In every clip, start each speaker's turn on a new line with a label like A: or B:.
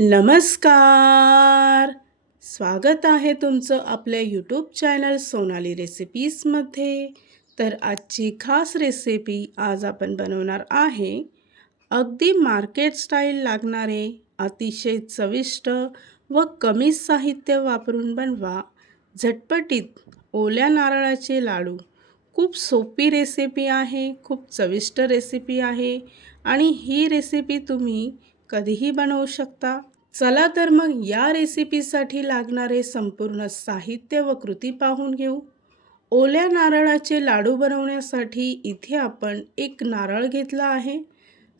A: नमस्कार. स्वागत आहे तुमचं आपल्या यूट्यूब चॅनल सोनाली रेसिपीजमध्ये तर आजची खास रेसिपी आज आपण बनवणार आहे. अगदी मार्केट स्टाईल लागणारे अतिशय चविष्ट व कमी साहित्य वापरून बनवा झटपटीत ओल्या नारळाचे लाडू. खूप सोपी रेसिपी आहे खूप चविष्ट रेसिपी आहे आणि ही रेसिपी तुम्ही कधीही बनवू शकता. चला तर मग या रेसिपीसाठी लागणारे संपूर्ण साहित्य व कृती पाहून घेऊ. ओल्या नारळाचे लाडू बनवण्यासाठी इथे आपण एक नारळ घेतला आहे.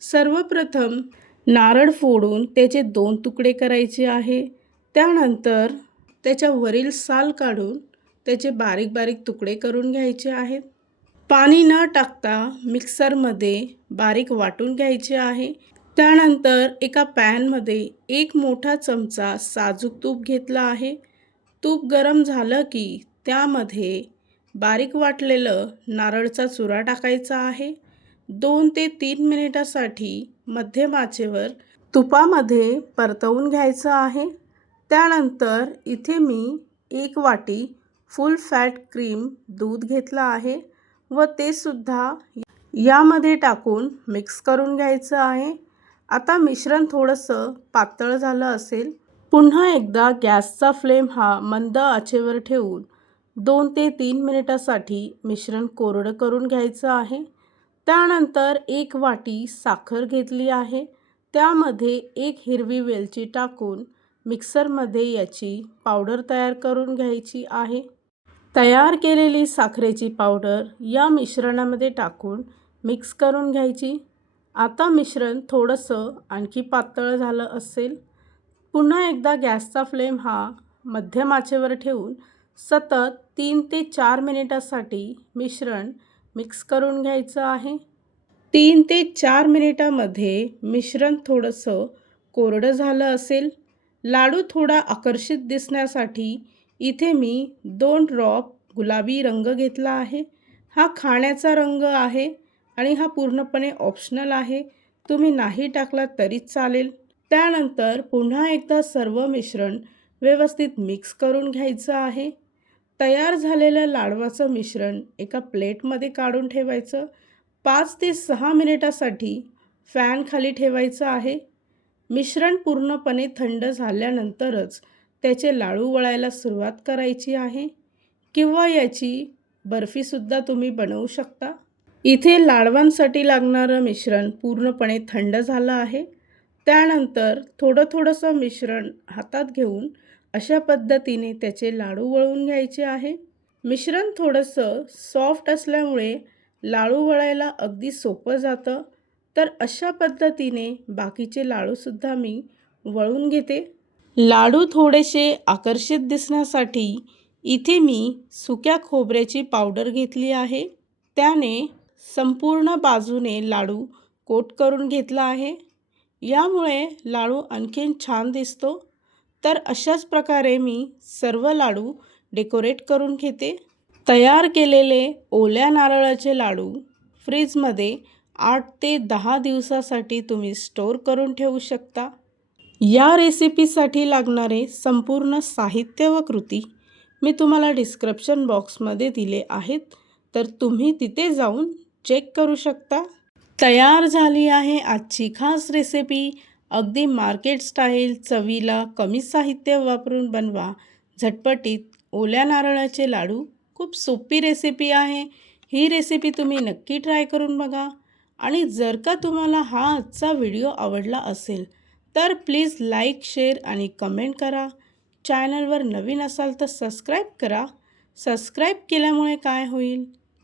A: सर्वप्रथम नारळ फोडून त्याचे दोन तुकडे करायचे आहे. त्यानंतर त्याच्या वरील साल काढून त्याचे बारीक बारीक तुकडे करून घ्यायचे आहेत. पाणी न टाकता मिक्सरमध्ये बारीक वाटून घ्यायचे आहे. त्यानंतर एका पॅनमध्ये एक मोठा चमचा साजूक तूप घेतला आहे. तूप गरम झालं की त्यामध्ये बारीक वाटलेलं नारळचा चुरा टाकायचा आहे. दोन ते तीन मिनिटासाठी मध्यम आचेवर तुपामध्ये परतवून घ्यायचं आहे. त्यानंतर इथे मी एक वाटी फुल फॅट क्रीम दूध घेतलं आहे व ते सुद्धा यामध्ये टाकून मिक्स करून घ्यायचं आहे. आता मिश्रण थोडंसं पातळ झालं असेल. पुन्हा एकदा गॅसचा फ्लेम हा मंद आचेवर ठेवून दोन ते तीन मिनिटासाठी मिश्रण कोरडं करून घ्यायचं आहे. त्यानंतर एक वाटी साखर घेतली आहे. त्यामध्ये एक हिरवी वेलची टाकून मिक्सरमध्ये याची पावडर तयार करून घ्यायची आहे. तयार केलेली साखरेची पावडर या मिश्रणामध्ये टाकून मिक्स करून घ्यायची. आता मिश्रण थोडंसं आणखी पातळ झालं असेल पुन्हा एकदा गॅसचा फ्लेम हा मध्यम आचेवर ठेवून सतत तीन ते चार मिनिटासाठी मिश्रण मिक्स करून घ्यायचं आहे. तीन ते चार मिनिटामध्ये मिश्रण थोडंसं कोरडं झालं असेल लाडू थोडा आकर्षित दिसण्यासाठी इथे मी दोन ड्रॉप गुलाबी रंग घेतला आहे. हा खाण्याचा रंग आहे. आणि हा पूर्णपणे ऑप्शनल आहे. तुम्ही नाही टाकला तरी चालेल. त्यानंतर पुन्हा एकदा सर्व मिश्रण व्यवस्थित मिक्स करून घ्यायचं आहे. तयार झालेलं लाडवाचं मिश्रण एका प्लेटमध्ये काढून ठेवायचं. पाच ते सहा मिनिटासाठी फॅन खाली ठेवायचं आहे. मिश्रण पूर्णपणे थंड झाल्यानंतरच त्याचे लाडू वळायला सुरुवात करायची आहे. किंवा याची बर्फीसुद्धा तुम्ही बनवू शकता. इथे लाडवांसाठी लागणारं मिश्रण पूर्णपणे थंड झालं आहे. त्यानंतर थोडं थोडंसं मिश्रण हातात घेऊन अशा पद्धतीने त्याचे लाडू वळून घ्यायचे आहे. मिश्रण थोडंसं सॉफ्ट असल्यामुळे लाडू वळायला अगदी सोपं जातं. तर अशा पद्धतीने बाकीचे लाडूसुद्धा मी वळून घेते. लाडू थोडेसे आकर्षित दिसण्यासाठी इथे मी सुक्या खोबऱ्याची पावडर घेतली आहे. त्याने संपूर्ण बाजूने लाडू कोट करून घेतला आहे. यामुळे लाडू आणखीन छान दिसतो. तर अशाच प्रकारे मी सर्व लाडू डेकोरेट करून घेते. तयार केलेले ओल्या नारळाचे लाडू फ्रीजमध्ये आठ ते दहा दिवसासाठी तुम्ही स्टोर करून ठेवू शकता. या रेसिपीसाठी लागणारे संपूर्ण साहित्य व कृती मी तुम्हाला डिस्क्रिप्शन बॉक्समध्ये दिले आहेत. तर तुम्ही तिथे जाऊन चेक करू शकता? तयार झाली आहे आजची खास रेसिपी अगदी मार्केट स्टाईल चवीला कमी साहित्य वापरून बनवा. झटपटीत ओल्या नारळाचे लाडू. खूप सोपी रेसिपी आहे. ही रेसिपी तुम्ही नक्की ट्राय करून बघा. आणि जर का तुम्हाला हा आजचा व्हिडिओ आवडला असेल तर प्लीज लाईक शेअर आणि कमेंट करा. चॅनलवर नवीन असाल तर सबस्क्राईब करा. सबस्क्राईब केल्यामुळे काय होईल?